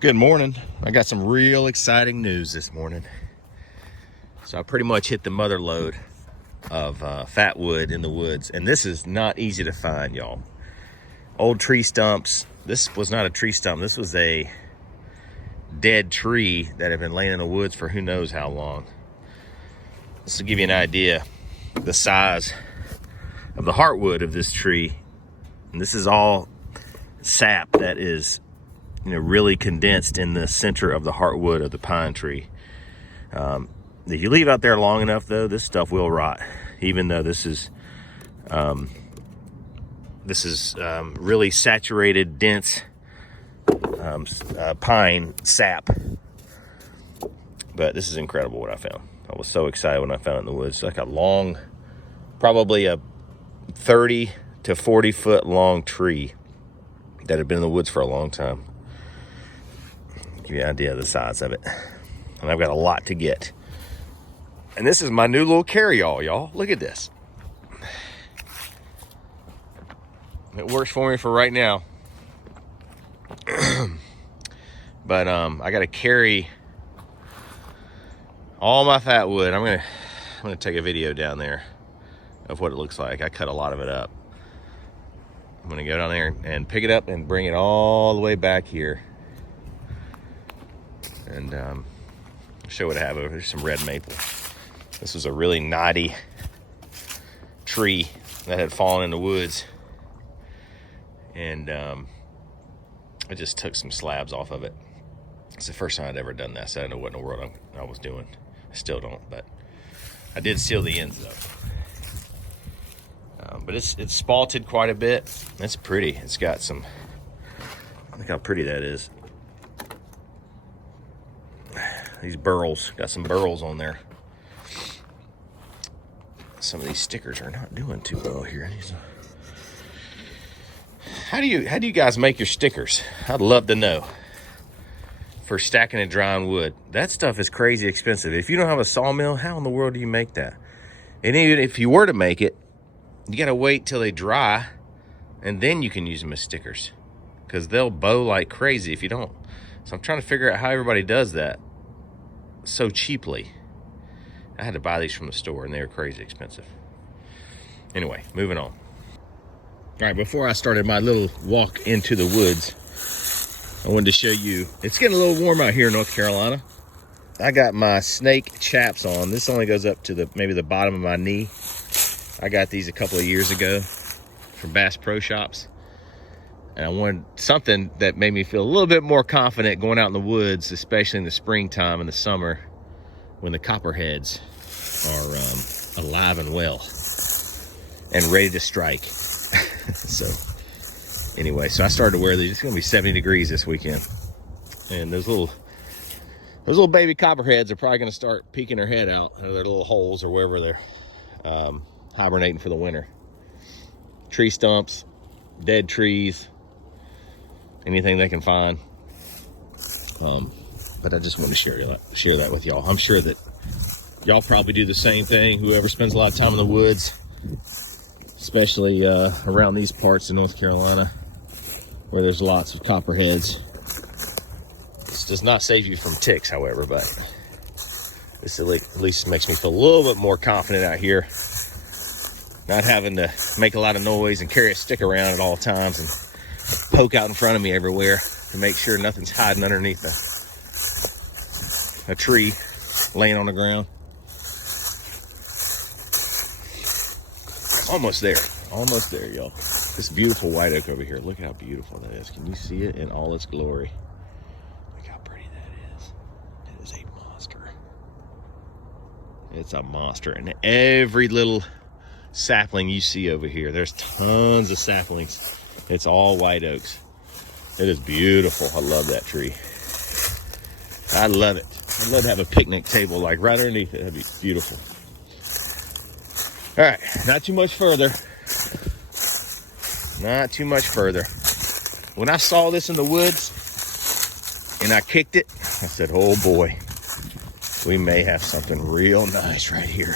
Good morning. I got some real exciting news this morning. So I pretty much hit the mother lode of Fatwood in the woods. And this is not easy to find, y'all. Old tree stumps. This was not a tree stump. This was a dead tree that had been laying in the woods for who knows how long. This will give you an idea the size of the heartwood of this tree. And this is all sap that is really condensed in the center of the heartwood of the pine tree. If you leave out there long enough, though, this stuff will rot. Even though this is really saturated, dense pine sap. But this is incredible what I found. I was so excited when I found it in the woods. It's like a long, probably a 30 to 40 foot long tree that had been in the woods for a long time. Give you an idea of the size of it. And I've got a lot to get. And this is my new little carry-all, y'all. Look at this. It works for me for right now. But I got to carry all my Fatwood. I'm gonna take a video down there of what it looks like. I cut a lot of it up. I'm gonna go down there and pick it up and bring it all the way back here. And show what I have over. There's some red maple. This was a really knotty tree that had fallen in the woods. And I just took some slabs off of it. It's the first time I'd ever done that, so I didn't know what in the world I was doing. I still don't, but I did seal the ends though. But it's spalted quite a bit. That's pretty. It's got some, look how pretty that is. These burls, got some burls on there. Some of these stickers are not doing too well here. How do you guys make your stickers? I'd love to know. For stacking and drying wood, that stuff is crazy expensive. If you don't have a sawmill, how in the world do you make that? And even if you were to make it, you gotta wait till they dry, and then you can use them as stickers, because they'll bow like crazy if you don't. So I'm trying to figure out how everybody does that so cheaply. I had to buy these from the store, and they were crazy expensive. Anyway, moving on. All right, before I started my little walk into the woods, I wanted to show you, it's getting a little warm out here in North Carolina. I got my snake chaps on. This only goes up to maybe the bottom of my knee. I got these a couple of years ago from Bass Pro Shops. And I wanted something that made me feel a little bit more confident going out in the woods, especially in the springtime and the summer when the copperheads are alive and well and ready to strike. So anyway, so I started to wear these. It's gonna be 70 degrees this weekend. And those little baby copperheads are probably gonna start peeking their head out of their little holes or wherever they're hibernating for the winter. Tree stumps, dead trees, anything they can find. But I just want to share that with y'all. I'm sure that y'all probably do the same thing. Whoever spends a lot of time in the woods, especially around these parts of North Carolina where there's lots of copperheads. This does not save you from ticks, however, but this at least makes me feel a little bit more confident out here, not having to make a lot of noise and carry a stick around at all times and poke out in front of me everywhere to make sure nothing's hiding underneath a tree laying on the ground. Almost there, y'all. This beautiful white oak over here, look how beautiful that is. Can you see it in all its glory? Look how pretty that is. It is a monster. It's a monster. And every little sapling you see over here, there's tons of saplings. It's all white oaks. It is beautiful. I love that tree. I love it. I'd love to have a picnic table like right underneath it. That'd be beautiful. All right, not too much further. Not too much further. When I saw this in the woods and I kicked it, I said, oh boy, we may have something real nice right here.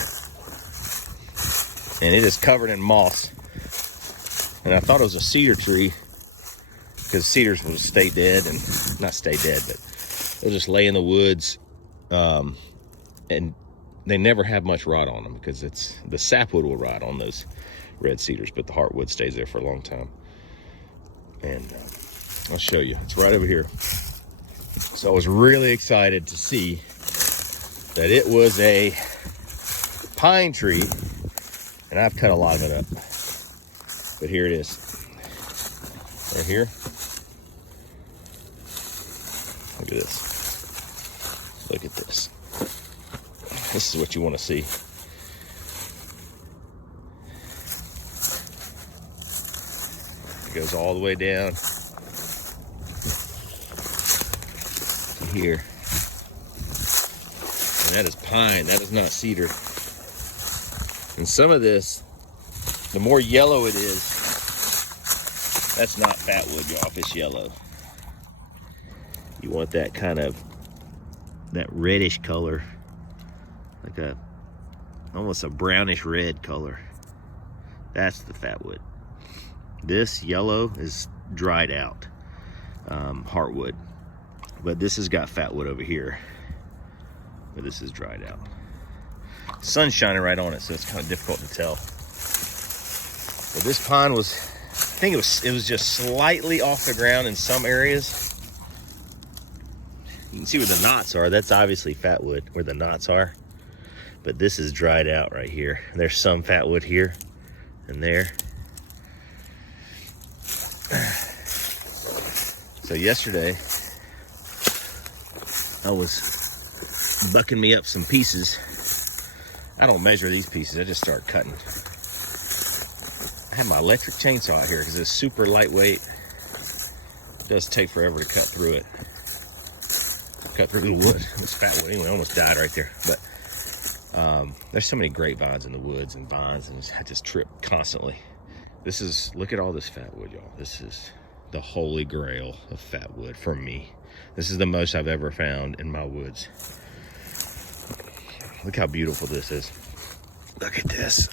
And it is covered in moss. And I thought it was a cedar tree, because cedars will stay dead, and not stay dead, but they'll just lay in the woods, and they never have much rot on them because it's the sapwood will rot on those red cedars, but the heartwood stays there for a long time. And I'll show you. It's right over here. So I was really excited to see that it was a pine tree, and I've cut a lot of it up. But here it is. Right here. Look at this. Look at this. This is what you want to see. It goes all the way down to here. And that is pine, that is not cedar. And some of this, the more yellow it is, that's not fatwood, y'all, if it's yellow. You want that kind of, that reddish color, like a, almost a brownish red color. That's the fatwood. This yellow is dried out heartwood, but this has got fatwood over here, but this is dried out. Sun's shining right on it, so it's kind of difficult to tell. But this pine was, I think it was just slightly off the ground in some areas. You can see where the knots are. That's obviously fatwood where the knots are, but this is dried out right here. There's some fatwood here and there. So yesterday, I was bucking me up some pieces. I don't measure these pieces, I just start cutting. I have my electric chainsaw out here because it's super lightweight. It does take forever to cut through it. Cut through the wood. It's fatwood anyway, I almost died right there. But there's so many grapevines in the woods and vines, and I just trip constantly. This is, look at all this fatwood, y'all. This is the holy grail of fatwood for me. This is the most I've ever found in my woods. Look how beautiful this is. Look at this.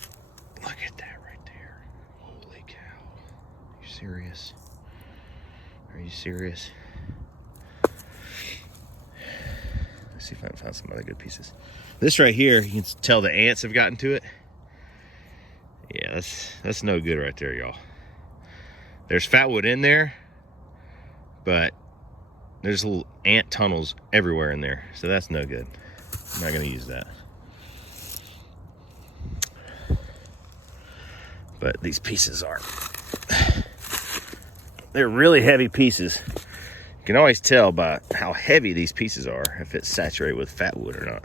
Look at that right there. Holy cow. Are you serious? Are you serious? Let's see if I can find some other good pieces. This right here, you can tell the ants have gotten to it. Yeah, that's no good right there, y'all. There's fatwood in there, but there's little ant tunnels everywhere in there, so that's no good. I'm not gonna use that. But these pieces are, they're really heavy pieces. You can always tell by how heavy these pieces are if it's saturated with fatwood or not.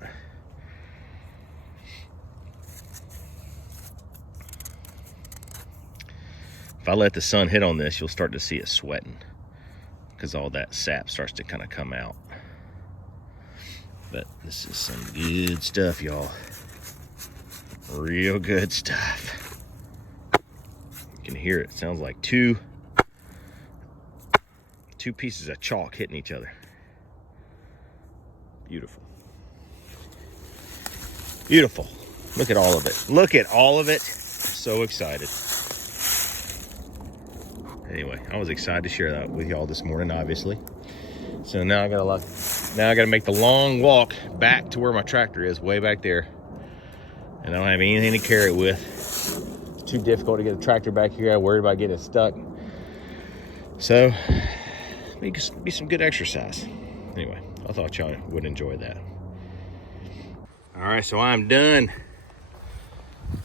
If I let the sun hit on this, you'll start to see it sweating because all that sap starts to kind of come out. But this is some good stuff, y'all. Real good stuff. You can hear it. It sounds like two pieces of chalk hitting each other. Beautiful. Beautiful. Look at all of it. Look at all of it. So excited. Anyway, I was excited to share that with y'all this morning, obviously. So now I gotta make the long walk back to where my tractor is, way back there. And I don't have anything to carry it with. It's too difficult to get the tractor back here. I'm worried about getting it stuck. So, be some good exercise. Anyway, I thought y'all would enjoy that. All right, so I'm done.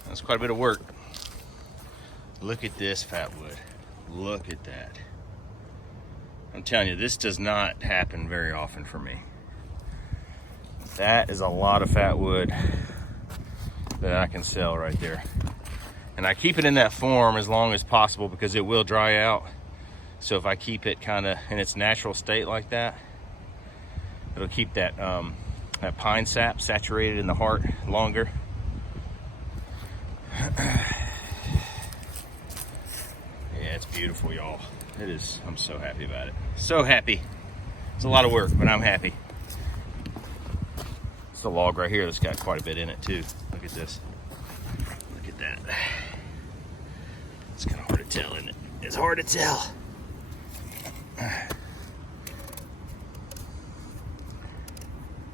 That's quite a bit of work. Look at this fatwood. Look at that. I'm telling you, this does not happen very often for me. That is a lot of fatwood that I can sell right there. And I keep it in that form as long as possible because it will dry out. So if I keep it kind of in its natural state like that, it'll keep that, that pine sap saturated in the heart longer. Yeah, it's beautiful, y'all. It is. I'm so happy about it. So happy. It's a lot of work, but I'm happy. It's the log right here that's got quite a bit in it too. Look at this. Look at that. It's kind of hard to tell, isn't it? It's hard to tell.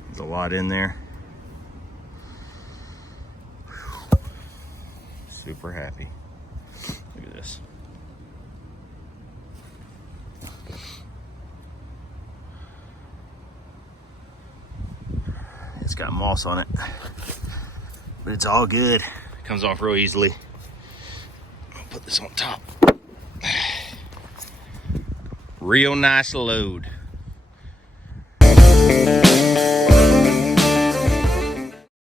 There's a lot in there. Super happy. Look at this. It's got moss on it, but it's all good. It comes off real easily. I'll put this on top. Real nice load.